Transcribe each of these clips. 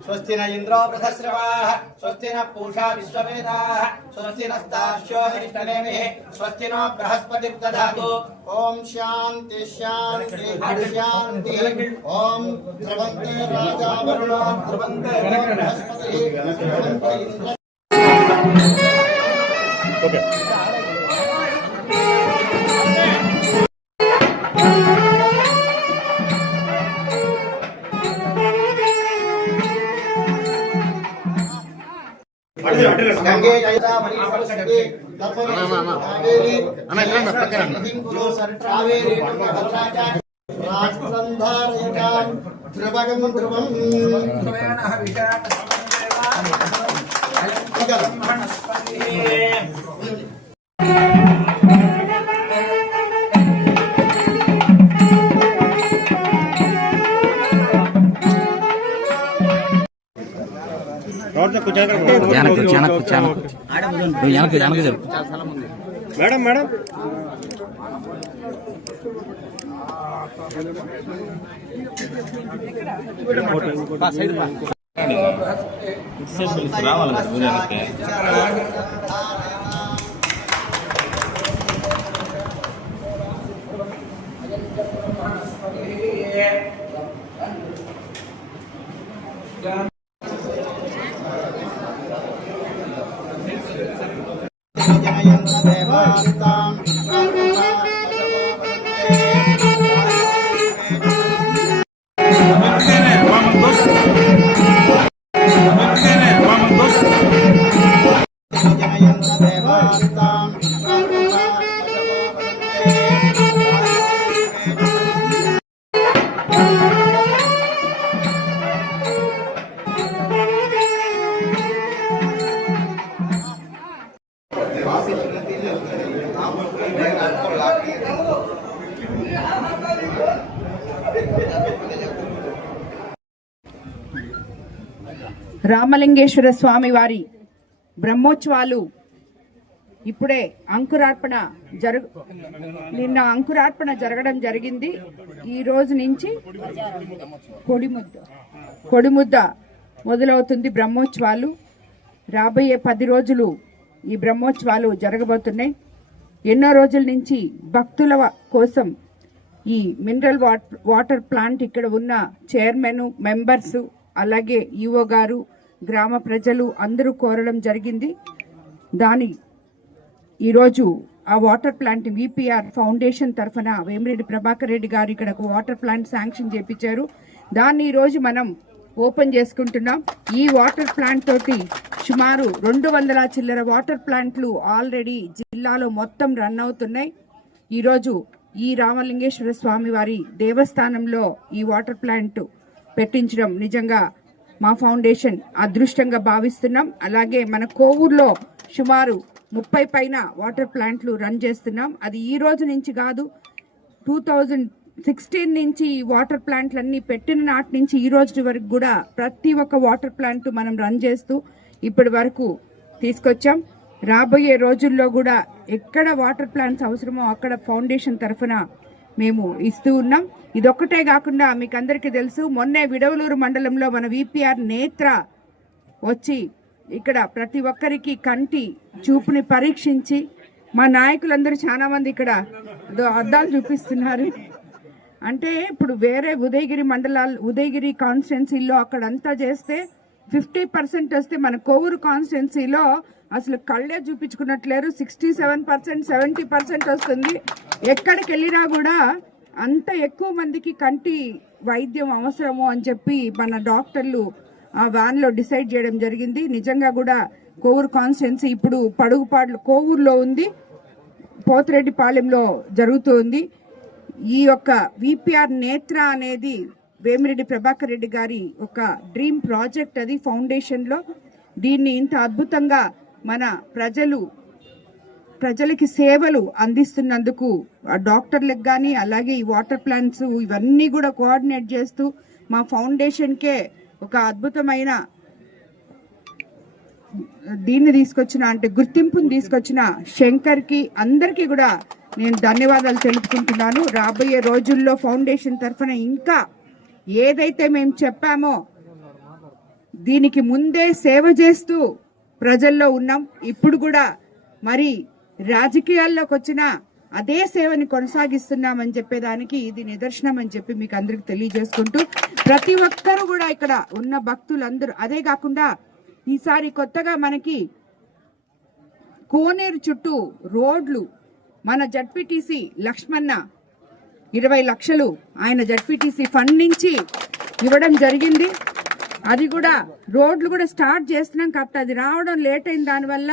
स्वस्ति न इंद्रो बृहस्रवाः स्वस्ति न पूषा विश्ववेदाः स्वस्ति नस्तार्क्ष्यो अरिष्टनेमिः स्वस्ति नो बृहस्पतिर् दधातु ओम शांति शांति शांति ओम ध्रुवन्ते राजा वरुणो ध्रुवन्ते बृहस्पतिः ध्रुवन्ते इंद्र ओके गंगे जयदामणि सरस्वती तपने कावेरी हिंगुलो कावेरी भद्राचार्य राजसंधारयतां ध्रुवगम ध्रुवं ध्रुवेणः मैडम मैडम రామలింగేశ్వర స్వామి వారి బ్రహ్మోత్సవాలు ఇప్పుడే నిన్న అంకురార్పణ జరగడం జరిగింది. ఈ రోజు నుంచి కొడిముద్ద మొదలవుతుంది బ్రహ్మోత్సవాలు. రాబోయే 10 రోజులు ఈ బ్రహ్మోత్సవాలు జరగబోతున్నాయి. ఎన్నో రోజుల నుంచి భక్తుల కోసం ఈ మినరల్ వాటర్ ప్లాంట్ ఇక్కడ ఉన్న చైర్మన్ మెంబర్స్ అలాగే ఈఓ గారు గ్రామ ప్రజలు అందరూ కోరడం జరిగింది. ఈరోజు ఆ వాటర్ ప్లాంట్ విపిఆర్ ఫౌండేషన్ తరఫున వేమిరెడ్డి ప్రభాకర్ రెడ్డి గారు ఇక్కడ ఒక వాటర్ ప్లాంట్ శాంక్షన్ చేపించారు. దాన్ని ఈరోజు మనం ఓపెన్ చేసుకుంటున్నాం. ఈ వాటర్ ప్లాంట్ తోటి సుమారు 200 చిల్లర వాటర్ ప్లాంట్లు ఆల్రెడీ జిల్లాలో మొత్తం రన్ అవుతున్నాయి. ఈరోజు ఈ రామలింగేశ్వర స్వామి వారి దేవస్థానంలో ఈ వాటర్ ప్లాంట్ పెట్టించడం నిజంగా మా ఫౌండేషన్ అదృష్టంగా భావిస్తున్నాం. అలాగే మన కోవూరులో సుమారు 30 పైన వాటర్ ప్లాంట్లు రన్ చేస్తున్నాం. అది ఈ రోజు నుంచి కాదు, 2016 నుంచి ఈ వాటర్ ప్లాంట్లన్నీ పెట్టిన నాటి నుంచి ఈ రోజు వరకు కూడా ప్రతి ఒక్క వాటర్ ప్లాంట్ మనం రన్ చేస్తూ ఇప్పటి వరకు తీసుకొచ్చాం. రాబోయే రోజుల్లో కూడా ఎక్కడ వాటర్ ప్లాంట్స్ అవసరమో అక్కడ ఫౌండేషన్ తరఫున మేము ఇస్తూ ఉన్నాం. ఇదొక్కటే కాకుండా మీకు అందరికీ తెలుసు, మొన్నే విడవలూరు మండలంలో మన విపిఆర్ నేత్ర వచ్చి ఇక్కడ ప్రతి ఒక్కరికి కంటి చూపుని పరీక్షించి మా నాయకులందరూ చాలా మంది ఇక్కడ అద్దాలు చూపిస్తున్నారు. అంటే ఇప్పుడు వేరే ఉదయగిరి మండలాలు, ఉదయగిరి కాన్స్టిట్యున్సీలో అక్కడంతా చేస్తే 50% వస్తే మన కోవూరు కాన్స్టిట్యున్సీలో అసలు కళ్ళే చూపించుకున్నట్లేరు. 67%, 70% వస్తుంది. ఎక్కడికి వెళ్ళినా కూడా అంత ఎక్కువ మందికి కంటి వైద్యం అవసరము అని చెప్పి మన డాక్టర్లు ఆ వ్యాన్లో డిసైడ్ చేయడం జరిగింది. నిజంగా కూడా కోవూరు కాన్స్టిట్యున్సీ ఇప్పుడు పడుగుపాడులు కోవూరులో ఉంది, పోతిరెడ్డిపాలెంలో జరుగుతుంది. ఈ యొక్క విపిఆర్ నేత్ర అనేది వేమిరెడ్డి ప్రభాకర్ రెడ్డి గారి ఒక డ్రీమ్ ప్రాజెక్ట్. అది ఫౌండేషన్లో దీన్ని ఇంత అద్భుతంగా మన ప్రజలకి సేవలు అందిస్తున్నందుకు ఆ డాక్టర్లకు కానీ, అలాగే ఈ వాటర్ ప్లాంట్స్ ఇవన్నీ కూడా కోఆర్డినేట్ చేస్తూ మా ఫౌండేషన్కే ఒక అద్భుతమైన దీన్ని తీసుకొచ్చిన, అంటే గుర్తింపుని తీసుకొచ్చిన శంకర్కి అందరికీ కూడా నేను ధన్యవాదాలు తెలుపుకుంటున్నాను. రాబోయే రోజుల్లో ఫౌండేషన్ తరఫున ఇంకా ఏదైతే మేము చెప్పామో దీనికి ముందే సేవ చేస్తూ ప్రజల్లో ఉన్నాం. ఇప్పుడు కూడా మరి రాజకీయాల్లోకి వచ్చిన అదే సేవని కొనసాగిస్తున్నామని చెప్పేదానికి ఇది నిదర్శనం అని చెప్పి మీకు అందరికి తెలియజేసుకుంటూ, ప్రతి ఒక్కరూ కూడా ఇక్కడ ఉన్న భక్తులందరూ, అదే కాకుండా ఈసారి కొత్తగా మనకి కోనేరు చుట్టూ రోడ్లు మన జడ్పీటీసీ లక్ష్మణ 20 లక్షలు ఆయన జడ్పీటీసీ ఫండ్ నుంచి ఇవ్వడం జరిగింది. అది కూడా రోడ్లు కూడా స్టార్ట్ చేస్తున్నాం కాబట్టి అది రావడం లేట్ అయిన దానివల్ల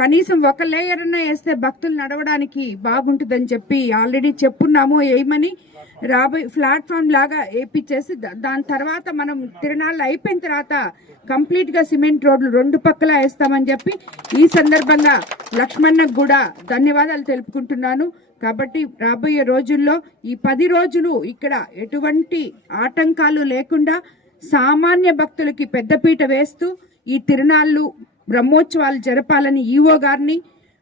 కనీసం ఒక లేయర్ అన్నా వేస్తే భక్తులు నడవడానికి బాగుంటుందని చెప్పి ఆల్రెడీ చెప్పున్నాము వేయమని. రాబోయే ప్లాట్ఫామ్ లాగా వేయించేసి దాని తర్వాత మనం తిరునాళ్ళు అయిపోయిన తర్వాత కంప్లీట్ గా సిమెంట్ రోడ్లు 2 పక్కలా వేస్తామని చెప్పి ఈ సందర్భంగా లక్ష్మణ్కు కూడా ధన్యవాదాలు తెలుపుకుంటున్నాను. కాబట్టి రాబోయే రోజుల్లో ఈ 10 రోజులు ఇక్కడ ఎటువంటి ఆటంకాలు లేకుండా సామాన్య భక్తులకి పెద్దపీట వేస్తూ ఈ తిరునాళ్ళు బ్రహ్మోత్సవాలు జరపాలని ఈఓ గారిని,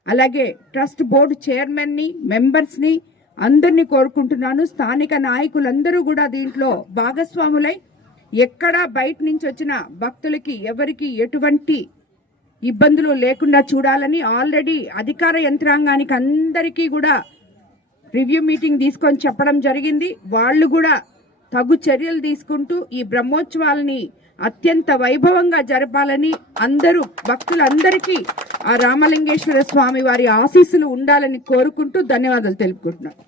అలాగే ట్రస్ట్ బోర్డు చైర్మన్ ని, మెంబర్స్ ని అందరినీ కోరుకుంటున్నాను. స్థానిక నాయకులందరూ కూడా దీంట్లో భాగస్వాములై ఎక్కడా బయట నుంచి వచ్చిన భక్తులకి ఎవరికి ఎటువంటి ఇబ్బందులు లేకుండా చూడాలని ఆల్రెడీ అధికార యంత్రాంగానికి అందరికీ కూడా రివ్యూ మీటింగ్ తీసుకొని చెప్పడం జరిగింది. వాళ్ళు కూడా తగు చర్యలు తీసుకుంటూ ఈ బ్రహ్మోత్సవాలని అత్యంత వైభవంగా జరపాలని అందరూ భక్తులందరికీ ఆ రామలింగేశ్వర స్వామి వారి ఆశీస్సులు ఉండాలని కోరుకుంటూ ధన్యవాదాలు తెలుపుకుంటున్నాను.